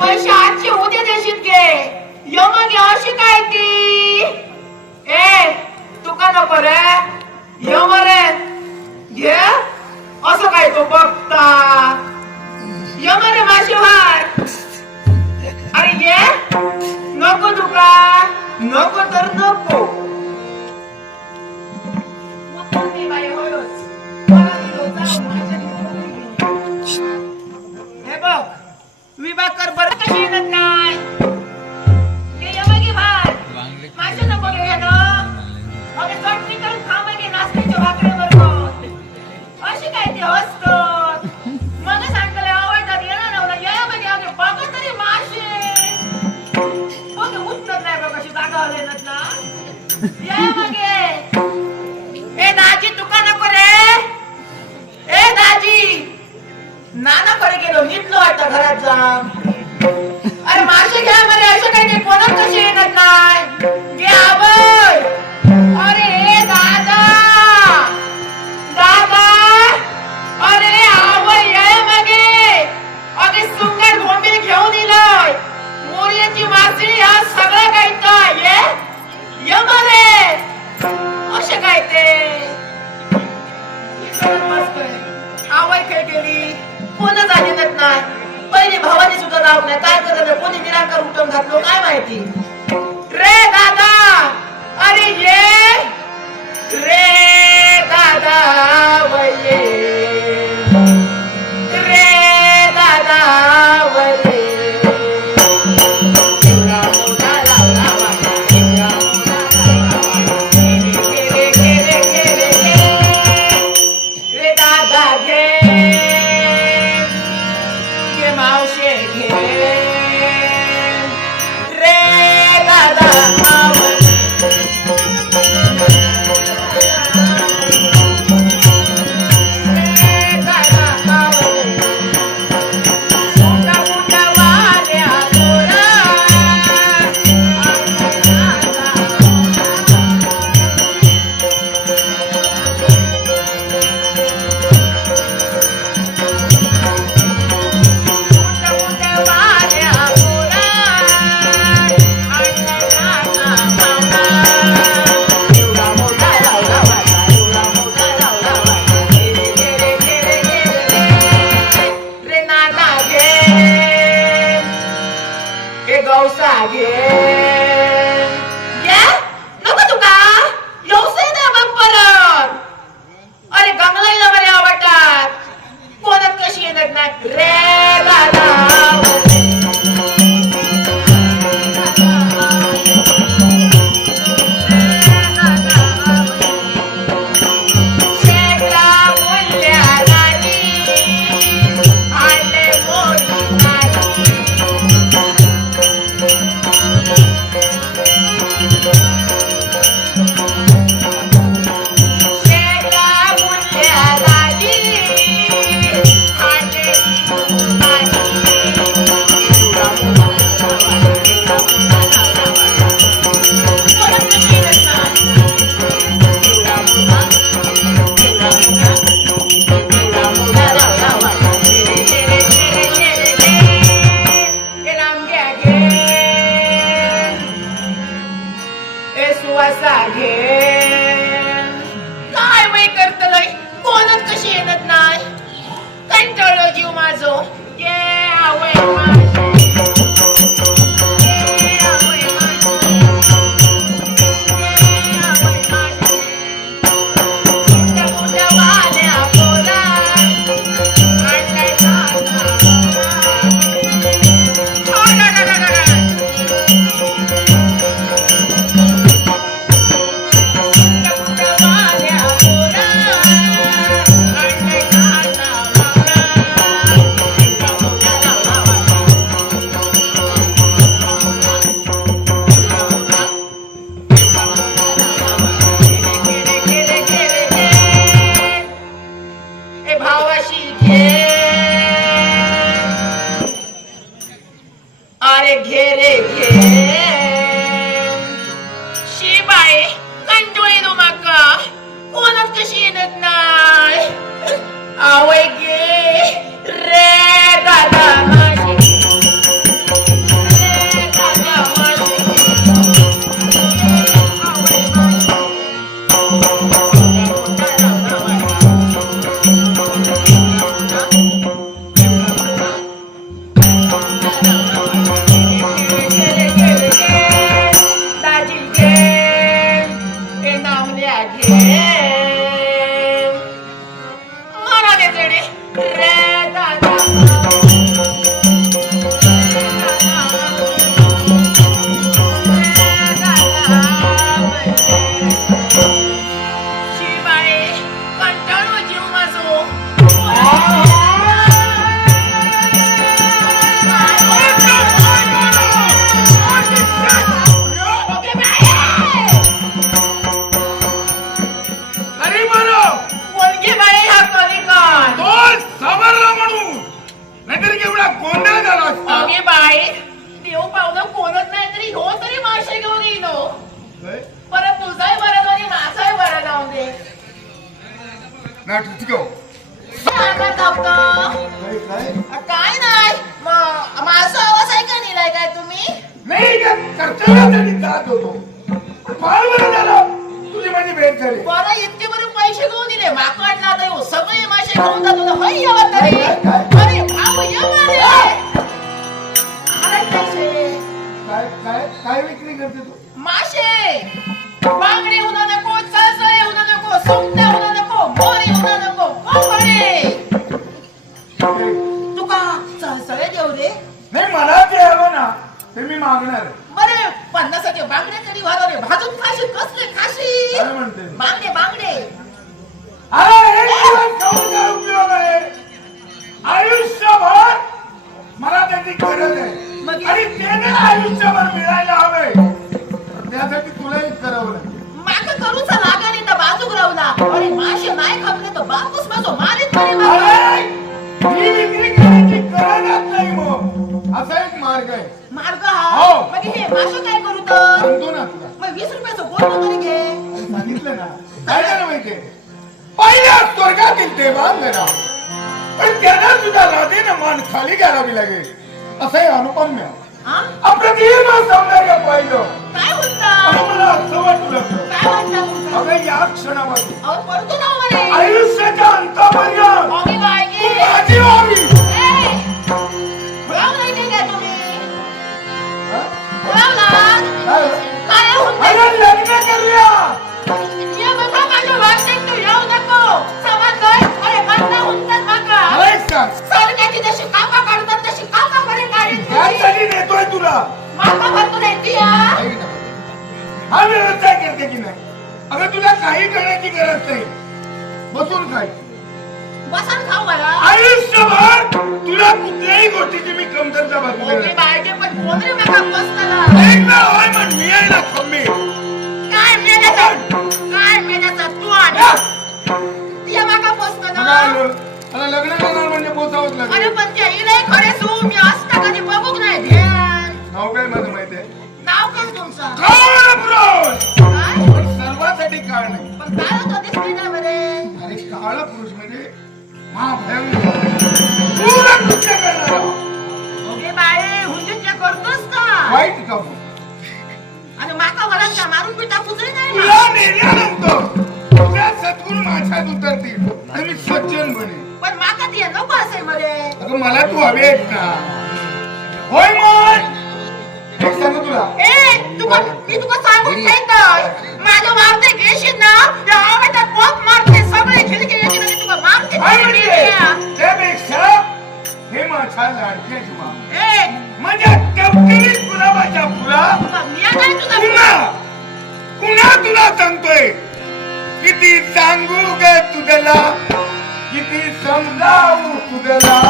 पैसे आजचे उद्या देशील घे यमग अशी काय ती? ए तुका नको रे. यम रे. घे असं काय तो बघता? यम रे माझी भाय you, Mazo. awake कर्तव्यासाठी जात होतो? फार बरं झालं तुझी माझी भेट झाली. बरं इतके बरे पैसे घेऊन दिले. माकडला आता येऊ. सगळे मासे घेऊन जातो ना हय यावा तरी. अरे भाऊ ये मारे. अरे पैसे? काय काय काय विक्री करते तू? मासे. बांगडे होणं नको चळचळे होणं नको सोमट्या होणं नको मोरी होणं नको कोंबडे. तुका चळचळे देऊ रे. नाही मला जे हवं ना ते मी मागणार आहे. पन्नासाचे बांगडे तरी व्हावं रे भाजून खाशी कसले खाशी? काय म्हणते? बांगडे बांगडे. अरे एक दिवस खाऊन काय उपयोग आहे. आयुष्यभर मला त्याची गरज आहे. मग- आणि त्याने आयुष्यभर मिळायला हवे. त्यासाठी तुलाही करावं लागेल माका करूचा लागानी तर बाजूक रावला अरे मासे नाही खपले तर बापूस माझो मारीत मासे काय करू तर? सांगतो ना तुला. मग वीस रुपयाचं गोड तरी घे. आणि सांगितलं ना. काय झालं माहितीये? पहिल्या स्वर्गातील देवांगना पण त्यांना सुद्धा राधेनं मान खाली घालावी लागेल. असं हे अनुपम्य हा अप्रतिम सौंदर्य पाहिलं. काय म्हणता? आणि मला असं वाटू लागलं काय म्हणता तुमचं अगं या क्षणापासून अहो पडतो ना मरे आयुष्याच्या अंतापर्यंत अगे तू बायगे माझी व्हावी. अरे गंदा जशी कापा काढतात तशी कापा त्यासाठी नेतोय तुला हा. हा व्यवसाय करते की नाही अगं तुला काही करण्याची गरज नाही बसून खाय खाऊ मला आयुष्यभर तुला कुठल्याही गोष्टीची मी कमतरता भासू ओके देणार पण नाही. एकदा होय म्हण मी आहे ना काय मेल्याचा काय मेल्याचा तू आणि बघा बसताना? आलं. आता लग्न करणार म्हणजे पोचावंच अरे लागेल पण ते इले खरे सू मी असता कधी बघूक नाही ध्यान नाव काय माझं माहितीये नाव काय तुमचं? काळ पुरुष! काय? पण सर्वांसाठी काळ नाही. पण काय होतं दिसली नाही बरे. अरे काळ पुरुष म्हणजे महाभयंकर. पूर्ण कृत्य करणारा. ओके बाई हुंदीचे करतोस का? वाईट काम आणि माका वरण का मारून पिटा कुजरी नाही तुला ना. नेल्यानंतर तुझ्या सद्गुण माझ्यात उतरतील आणि मी सज्जन बनेन पण माका ते नको असे मरे अगं मला तू हवे आहेस ना होय मग एक सांगू तुला. ए तुका मी तुका सांगू सांगतोय माझ्या मारते घेशील ना? या आवाजात पोप मारते सगळे खिडकी येते म्हणजे तुका मारते. त्यापेक्षा हे माझ्या लाडक्या जीवा. ए! म्हणजे टवटवीत गुलाबाच्या फुला. मिया नाही तुझा पुन्हा पुन्हा तुला सांगतोय. किती सांगू ग तुझला किती समजावू तुझला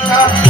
Blanca.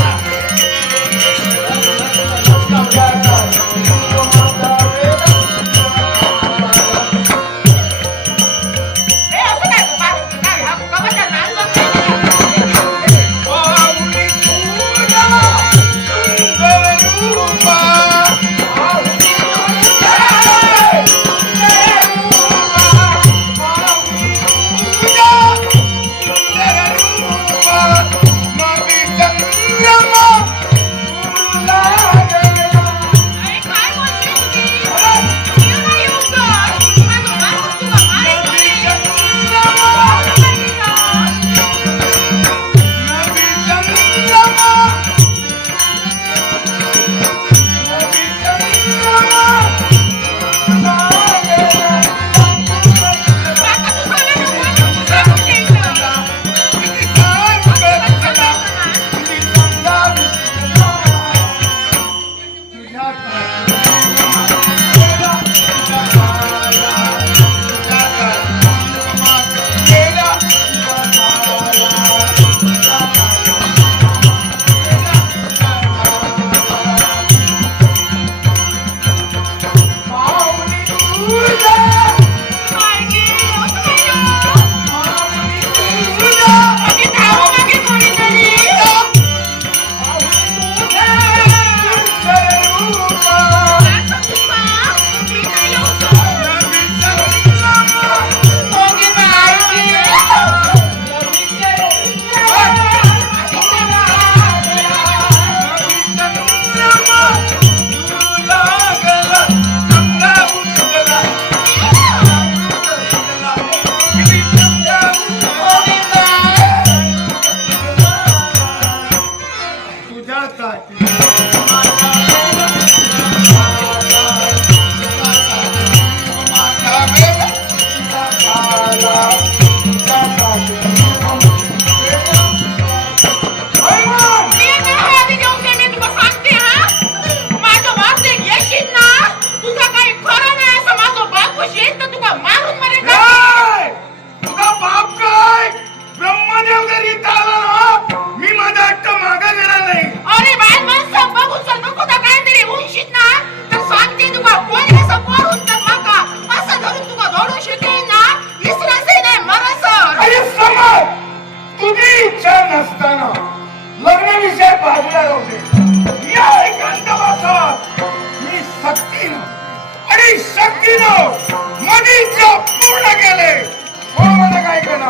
ছিল ಮನಿ ಜೋಪ್ ಪೂರ್ಣ ಕೇಳಿ ಕೊಡೋಣ ಗಾಯಕನ